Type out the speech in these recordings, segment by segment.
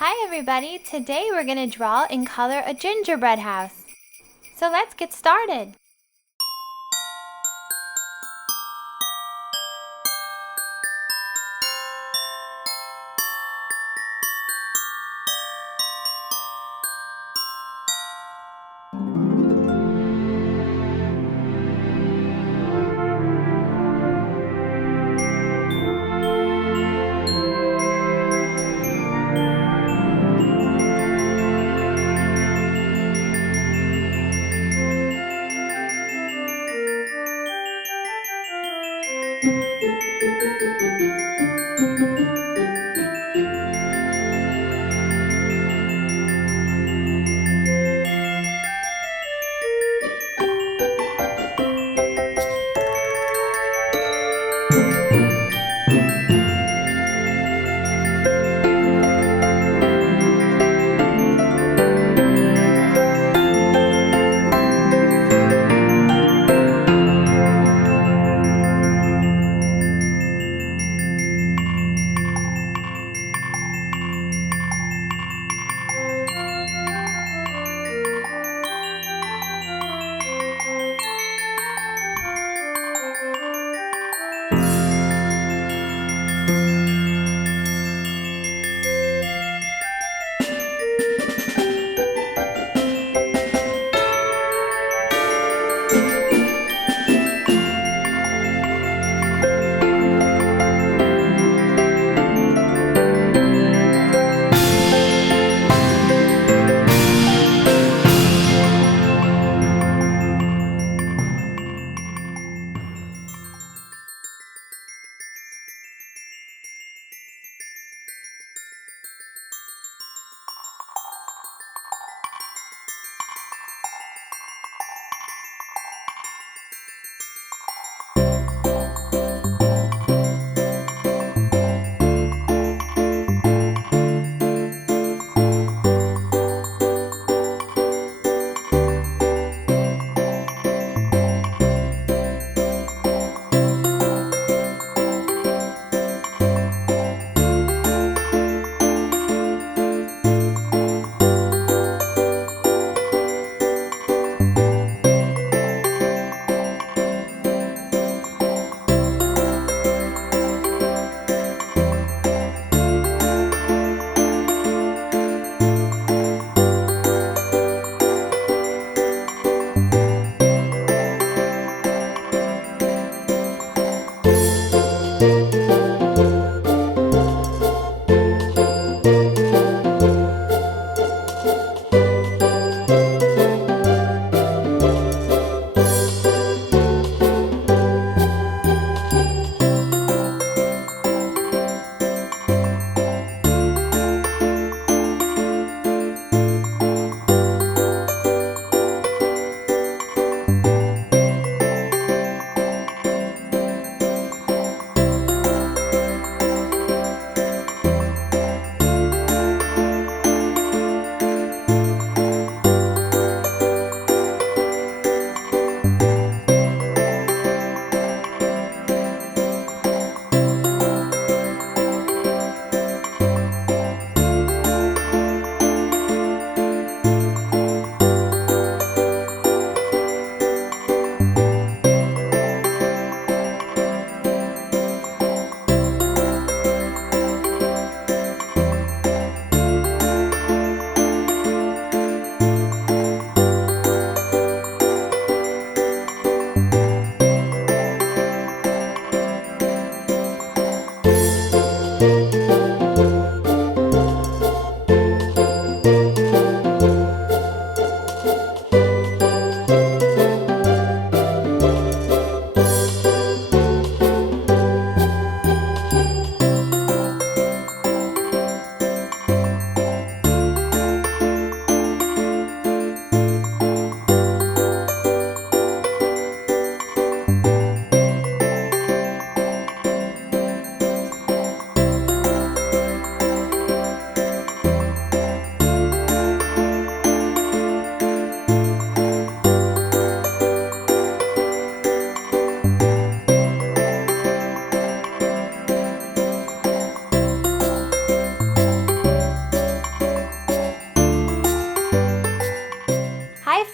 Hi everybody! Today we're going to draw and color a gingerbread house. So let's get started.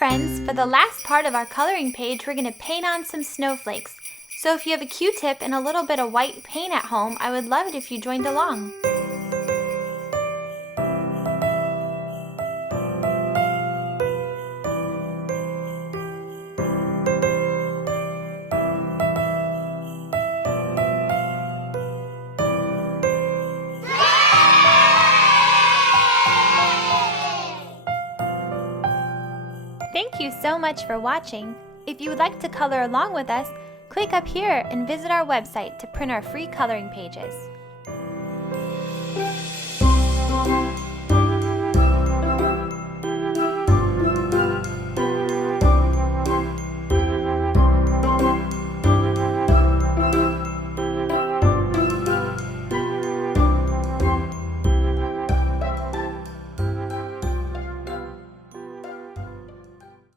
friends, for the last part of our coloring page, we're going to paint on some snowflakes. So if you have a Q-tip and a little bit of white paint at home, I would love it if you joined along. Thank you so much for watching. If you would like to color along with us, click up here and visit our website to print our free coloring pages.